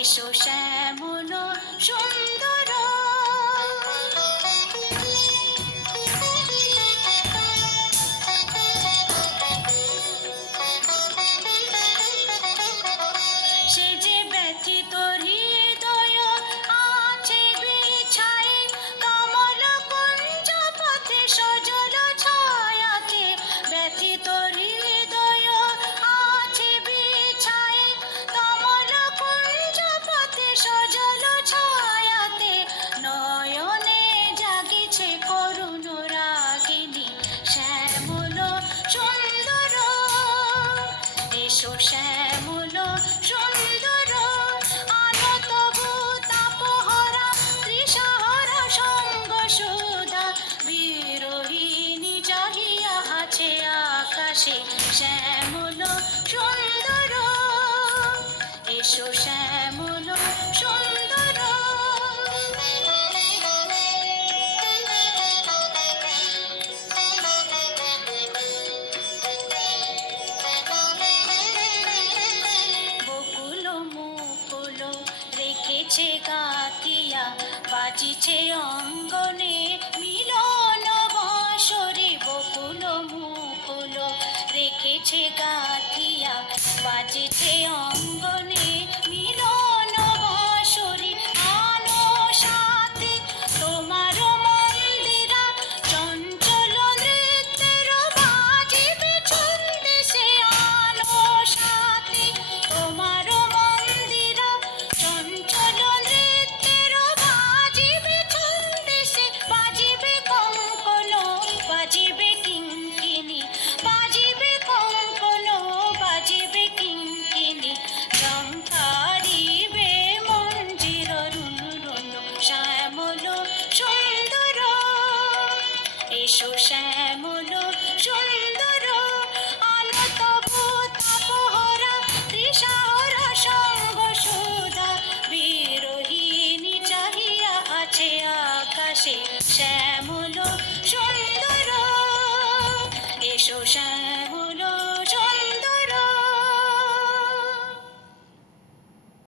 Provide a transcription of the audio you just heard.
এসো শ্যামল সুন্দর, সে যে ব্যথিত হৃদয় আছে বিছায়ে, কমল কুঞ্জ পথে সজল ছায়াতে। ব্যথিত হৃদয় আছে বিছায়ে, কমল কুঞ্জ পথে সজল ছায়াতে। নয়নে জাগিছে করুণ রাগিনী শ্যামল সুন্দর, এসো শ্যামল সুন্দর। আলো তবু তাপহরা তৃষাহরা সঙ্গ সুধা, বিরোহিণী চাহিয়া আছে আকাশে শ্যামল সুন্দর, এসো শ্যামল সুন্দর। বকুল মুকুল রেখেছে গাতিয়া, বাজিছে অঙ্গনে মিলন বাঁশরি। বকুল মুকুল রেখেছে গাতিয়া,